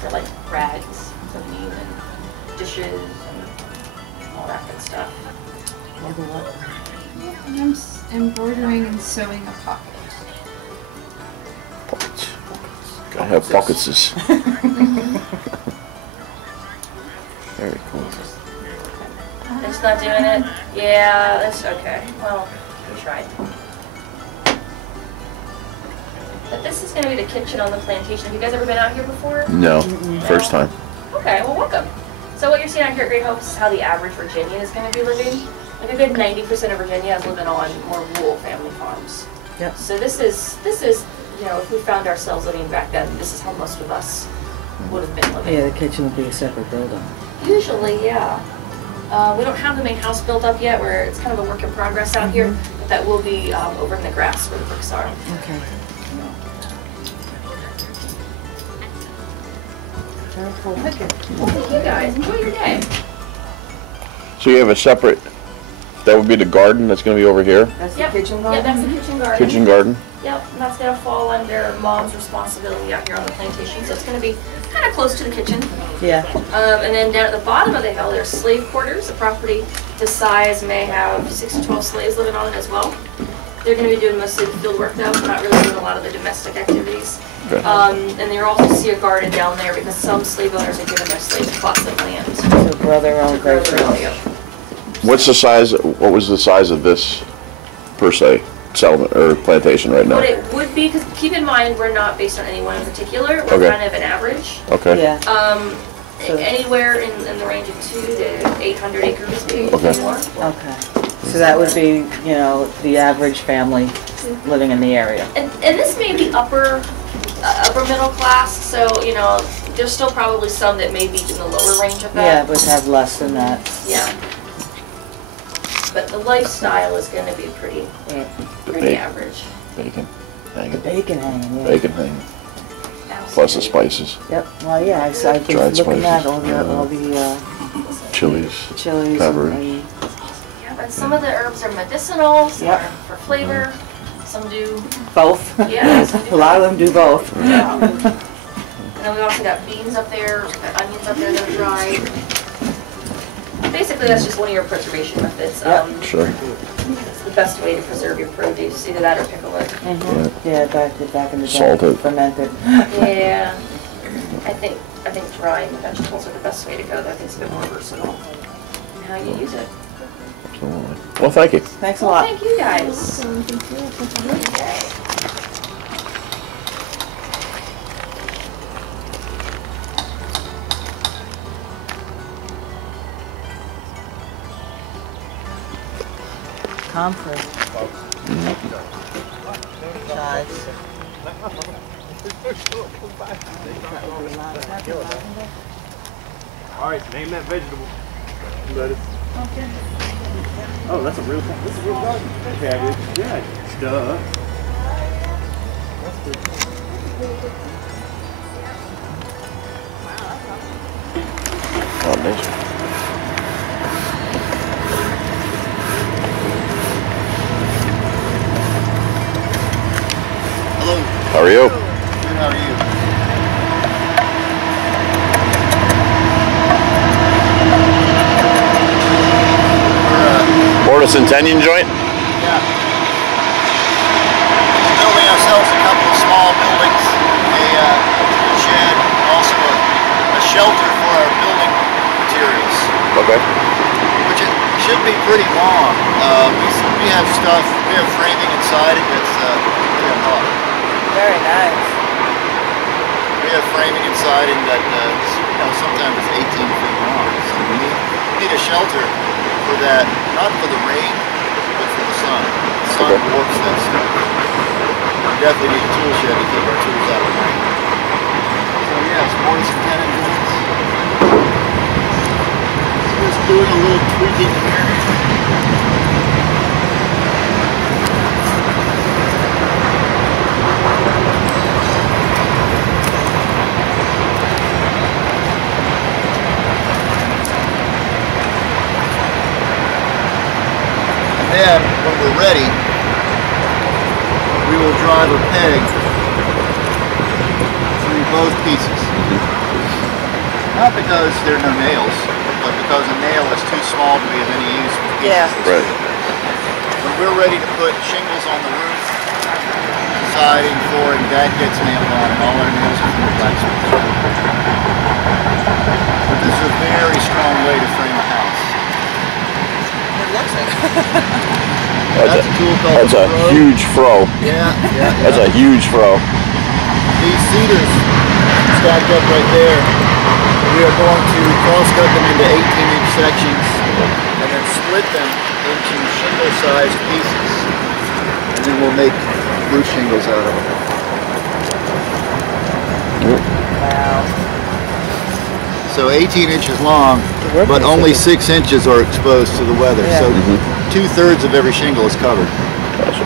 For like rags, cleaning, and dishes, and all that good stuff. I'm embroidering and sewing a pocket. Pockets. Gotta have pockets. Very cool. It's not doing it? Yeah, that's okay. Well, we tried. But this is going to be the kitchen on the plantation. Have you guys ever been out here before? No, first time. Okay, well, welcome. So what you're seeing out here at Great Hope is how the average Virginian is going to be living. Like a good 90% of Virginia is living on more rural family farms. Yep. So this is, you know, if we found ourselves living back then, this is how most of us would have been living. Yeah, the kitchen would be a separate building. Usually, yeah. We don't have the main house built up yet, where it's kind of a work in progress out here, but that will be over in the grass where the bricks are. Okay. Thank you guys. Enjoy your day. So you have a separate, that would be the garden that's going to be over here? That's Yep. the kitchen Yeah, garden? that's the kitchen garden. Kitchen garden? Yep, and that's going to fall under Mom's responsibility out here on the plantation, so it's going to be kind of close to the kitchen. Yeah. And then down at the bottom of the hill, there's slave quarters. The property this size may have 6 to 12 slaves living on it as well. They're going to be doing mostly the field work though, not really doing a lot of the domestic activities. Okay. And you'll also see a garden down there because some slave owners are giving their slaves plots of land. So grow their own Grow their own, vegetables. yep. What's the size, what was the size of this, per se, settlement, or plantation right now? What it would be, because keep in mind, we're not based on anyone in particular, we're Okay. kind of an average. Okay. Yeah. So- Anywhere in the range of 2 to 800 acres, maybe Okay. more. Okay. So that would be, you know, the average family living in the area. And this may be upper middle class, so, you know, there's still probably some that may be in the lower range of Yeah, that. would have less than that. Yeah. But the lifestyle is going to be pretty Bacon. average. Bacon, The hanging, bacon hanging, yeah. bacon hanging, plus the spices, Yep. Well, yeah, I've been Dried looking at spices. all the chilies, chilies Peppers. and Yeah, but some of the herbs are medicinal, some Yep. are for flavor, some do, both. Yeah, some do A lot of them do both. yeah. And then we also got beans up there, we've got onions up there that are dried. Basically, that's just one of your preservation methods. Yep. sure. It's the best way to preserve your produce, either that or pickle it. Mhm. Yeah, back in the day. Salt it. Fermented. Yeah, I think drying the vegetables are the best way to go. That is a bit more versatile in how you use it. Absolutely. Well, thank you. Thanks a Well, lot. thank you guys. Okay. Comfort. Size. That would be a lot. All right, name that vegetable. Lettuce. Oh, that's a real thing. This is a real garden. Cabbage. Yeah. Duh. Oh, nice. Hello. How are you? Good, how are you? Born a Centennial joint? Yeah. Building ourselves a couple of small buildings, a shed, also a shelter for our building materials, Okay. which it should be pretty long. We have stuff, we have framing inside it that's pretty hot. Very nice. We have framing inside it that sometimes it's 18 feet long. So we need a shelter for that, not for the rain, but for the sun. The sun Okay. warps that stuff. We definitely need a tool shed to keep our tools out of the rain. So yeah, it's more than some tenant units. Just doing a little tweaking here. Then, when we're ready, we will drive a peg through both pieces. Not because there are no nails, but because a nail is too small to be of any use for pieces Yeah. this Right. big. When we're ready to put shingles on the roof, siding, flooring, that gets nailed on, and all our nails are from the blacksmith shop. But this is a very strong way to frame a house. That's a tool called That's a fro. huge fro. Yeah. That's a huge fro. These cedars stacked up right there, we are going to cross cut them into 18-inch sections and then split them into shingle-sized pieces. And then we'll make roof shingles out of them. Wow. So 18 inches long, We're but pretty only sticky. 6 inches are exposed to the weather. Yeah. So 2/3 of every shingle is covered. Gotcha.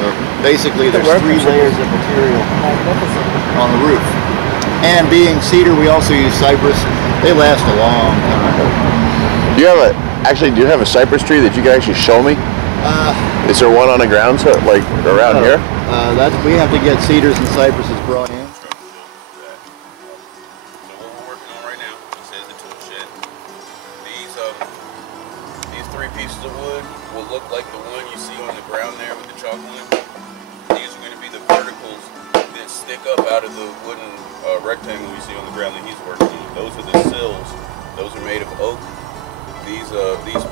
So basically, there's work 3 machine. layers of material Magnificent. on the roof. And being cedar, we also use cypress. They last a long time. Do you have a cypress tree that you can actually show me? Is there one on the ground, so like around here? We have to get cedars and cypresses brought in. So what we're working on right now, this is the tool shed. These 3 pieces of wood will look like the one you see on the ground there with the chalk on it. These are going to be the verticals that stick up out of the wooden rectangle you see on the ground that he's working on. Those are the sills. Those are made of oak. These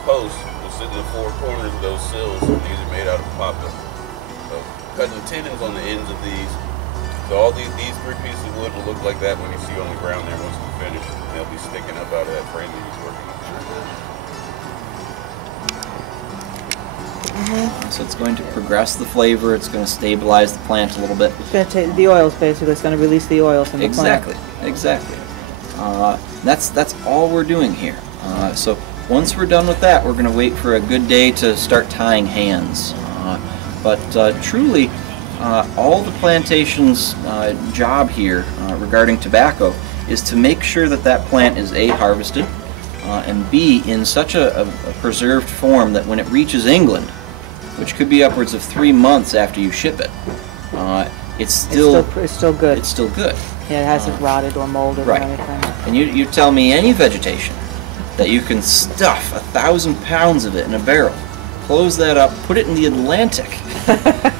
posts will sit in the 4 corners of those sills. These are made out of poplar. So cutting tenons on the ends of these. So all these 3 pieces of wood will look like that when you see on the ground there once we finish. They'll be sticking up out of that frame that he's working on. So it's going to progress the flavor, it's going to stabilize the plant a little bit. It's going to take the oils, basically. It's going to release the oils from the plant. Exactly. That's all we're doing here. So once we're done with that, we're going to wait for a good day to start tying hands. But truly, all the plantation's job here regarding tobacco is to make sure that that plant is A, harvested, and B, in such a preserved form that when it reaches England, which could be upwards of 3 months after you ship it, it's still It's still good. it's still good. Yeah, it hasn't rotted or molded right. or anything. And you tell me any vegetation that you can stuff 1,000 pounds of it in a barrel, close that up, put it in the Atlantic,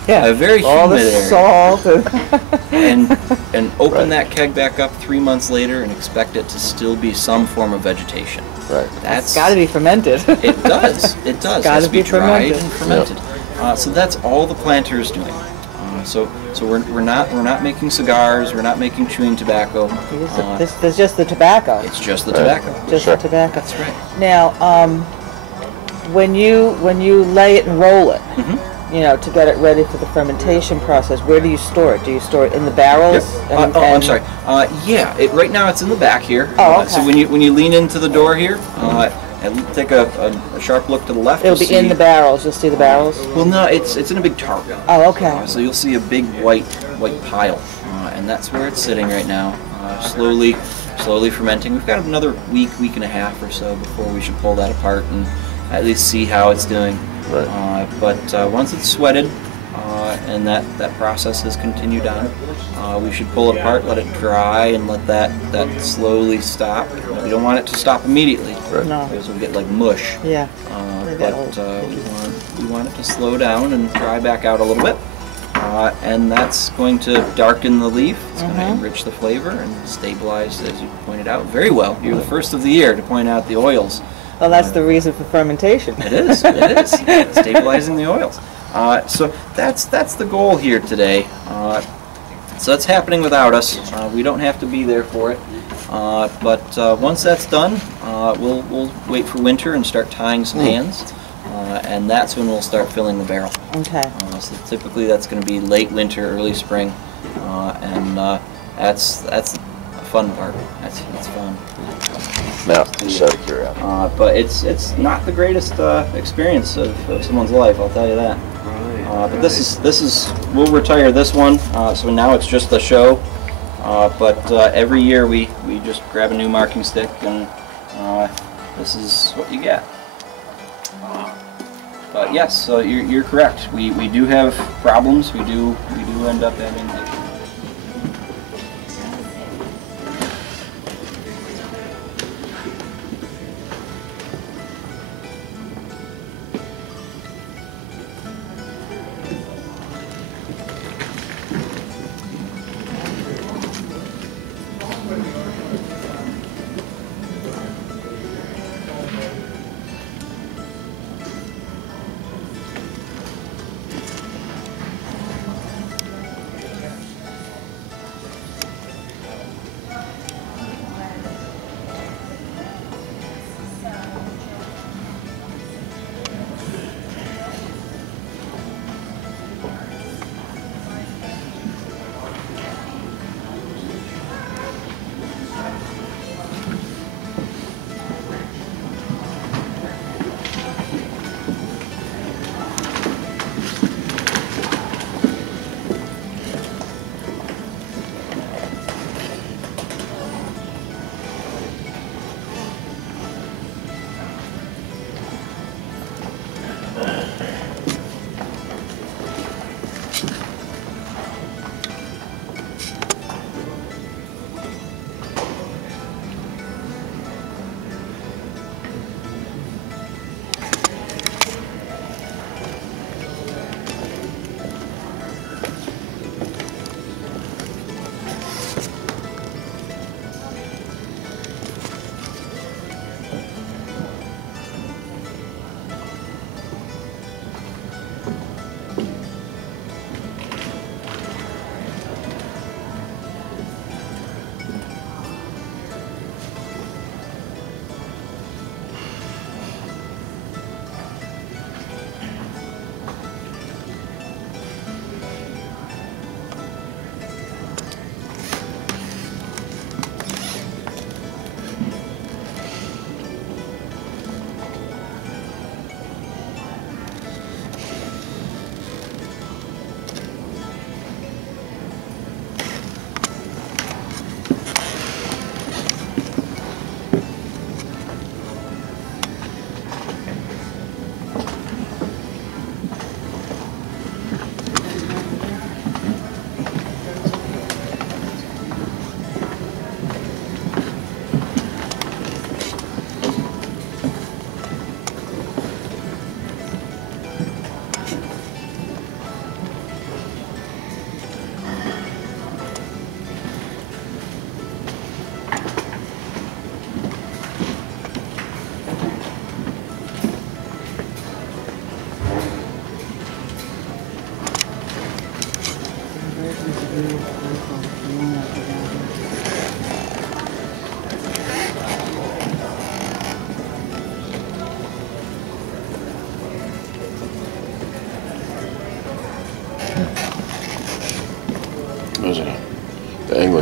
Yeah. a very All the humid area, salt. and open Right. that keg back up 3 months later and expect it to still be some form of vegetation. Right. It's got to be fermented. It does. It does. It Gotta has to be be dried fermented. and fermented. So that's all the planter is doing. So we're not making cigars. We're not making chewing tobacco. There's just the tobacco. It's just the tobacco. Just Sure. the tobacco. That's right. Now, when you lay it and roll it, Mhm. you know, to get it ready for the fermentation process, where do you store it? Do you store it in the barrels? Yep. I'm sorry. Yeah. Right now it's in the back here. Oh, okay. So when you lean into the door here, and take a sharp look to the left. It'll be in the barrels. You'll see the barrels. Well, no, it's in a big tarp. Oh, okay. So you'll see a big white pile, and that's where it's sitting right now, slowly fermenting. We've got another week and a half or so before we should pull that apart and at least see how it's doing. Right. But once it's sweated and that process has continued on, we should pull it apart, let it dry, and let that slowly stop. We don't want it to stop immediately, Right. No. because we'll get like mush. Yeah. But we want it to slow down and dry back out a little bit. And that's going to darken the leaf. It's going to enrich the flavor and stabilize, as you pointed out, very well. You're the first of the year to point out the oils. Well, that's the reason for fermentation. It is. Stabilizing the oils. So that's the goal here today. So that's happening without us. We don't have to be there for it. But once that's done, we'll wait for winter and start tying some hands. And that's when we'll start filling the barrel. Okay. So typically that's going to be late winter, early spring, and that's the fun part. That's fun. Now, just out of curiosity. But it's not the greatest experience of someone's life, I'll tell you that. But this is we'll retire this one. So now it's just the show. But every year we just grab a new marking stick, and this is what you get. But yes, so you're correct. We do have problems. We do end up having issues.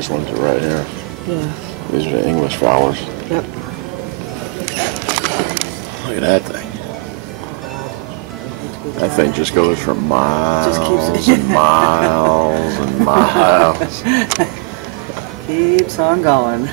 English ones are right here. Yeah. These are the English flowers. Yep. Look at that thing. That thing just goes for miles and miles and miles. Keeps on going.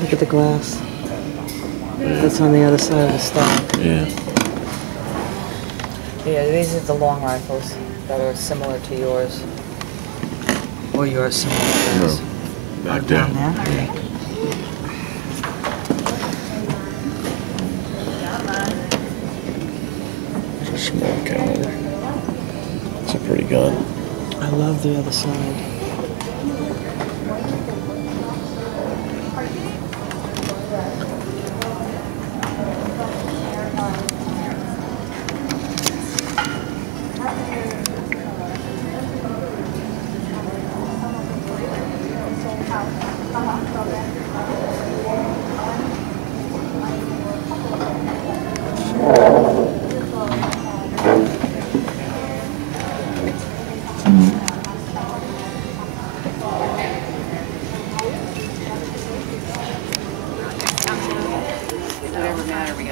Look at the glass. That's on the other side of the stock. Yeah. Yeah, these are the long rifles that are similar to yours. Or yours similar to yours. Back there. Down there? Yeah. It's a small caliber. It's a pretty gun. I love the other side.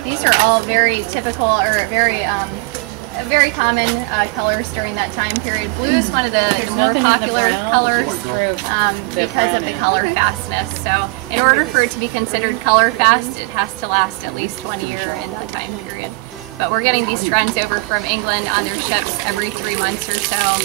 These are all very typical or very common colors during that time period. Blue is one of the more popular colors because of the color fastness. So in order for it to be considered color fast, it has to last at least 1 year in that time period. But we're getting these trends over from England on their ships every 3 months or so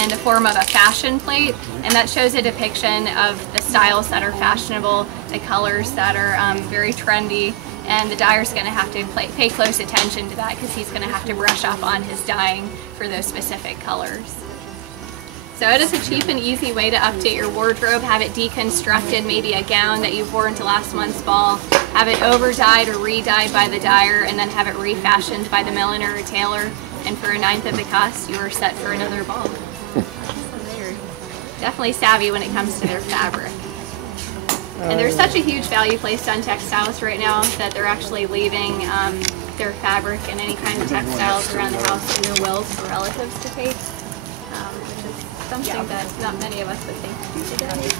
in the form of a fashion plate, and that shows a depiction of the styles that are fashionable, the colors that are very trendy, and the dyer's going to have to pay close attention to that because he's going to have to brush up on his dyeing for those specific colors. So it is a cheap and easy way to update your wardrobe, have it deconstructed, maybe a gown that you've worn to last month's ball, have it over-dyed or re-dyed by the dyer, and then have it refashioned by the milliner or tailor, and for 1/9 of the cost, you are set for another ball. So they're definitely savvy when it comes to their fabric. And there's such a huge value placed on textiles right now that they're actually leaving their fabric and any kind of textiles around the house in their wills for relatives to take, which is something that not many of us would think to do today.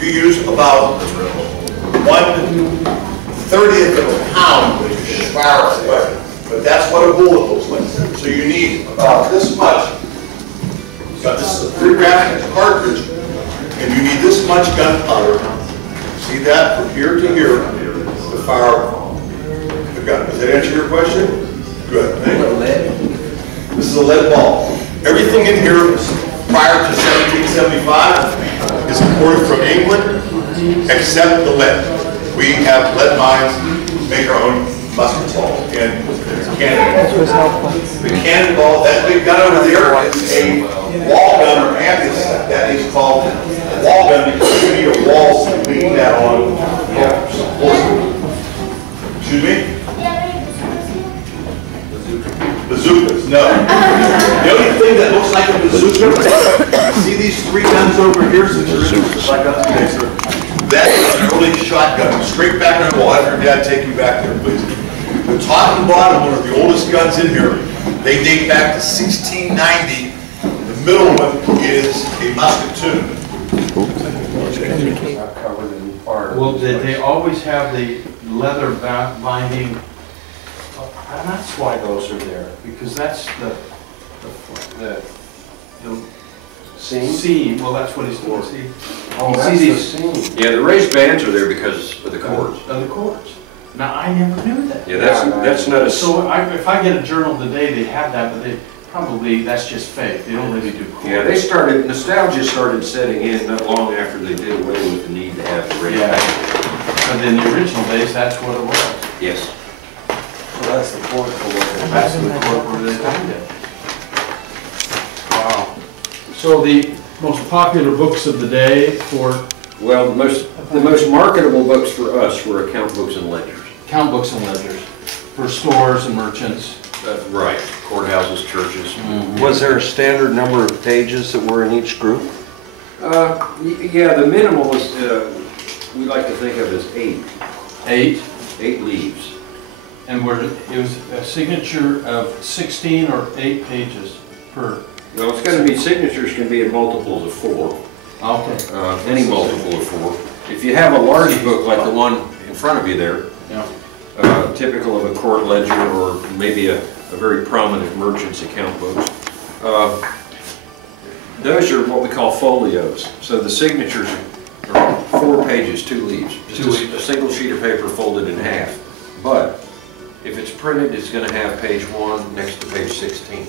You use about 1/30th of a pound when you fire a weapon. But that's what a bullet looks like. So you need about this much. Got this is a 3 round cartridge, and you need this much gunpowder. See that from here to here to fire the gun. Does that answer your question? Good. Thank you. This is a lead ball. Everything in here prior to 1775 is imported from England, except the lead. We have lead mines, make our own musket ball and cannonball. The cannonball that we've got over there is a wall gun or ambulance. That is called a wall gun because you need a wall to lean that on. Excuse me? Bazookas, no. The only thing that looks like a bazooka, see these 3 guns over here, since you're interested like guns today, sir? That is an early shotgun, straight back on the wall. Have your dad take you back there, please. The top and bottom one are the oldest guns in here. They date back to 1690. The middle one is a musket Well, did they always have the leather binding? And that's why those are there, because that's the seam. Well, that's what he's doing. Oh, that's the seam. Yeah, the raised bands are there because of the cords. Of the cords. Now, I never knew that. Yeah, that's not a... So if I get a journal today, they have that, but they probably, that's just fake. They don't really do cords. Yeah, nostalgia started setting in not long after they did away with the need to have the raised bands. But in the original days, that's what it was. Yes. So that's the cord for what that's the cord where they found it. Wow. So the most popular books of the day for... Well, the most marketable books for us were account books and ledgers. Account books and ledgers for stores and merchants. Right. Courthouses, churches. Mm-hmm. Was there a standard number of pages that were in each group? Yeah, the minimum was, we like to think of as 8. 8? 8 leaves. And it was a signature of 16 or 8 pages per... Well, it's going to be, signatures can be in multiples of 4. Okay. Any multiple of 4. If you have a large book like the one in front of you there, yeah. Typical of a court ledger or maybe a very prominent merchant's account books, those are what we call folios. So the signatures are 4 pages, 2 leaves. Just a single sheet of paper folded in half. But if it's printed, it's going to have page 1 next to page 16.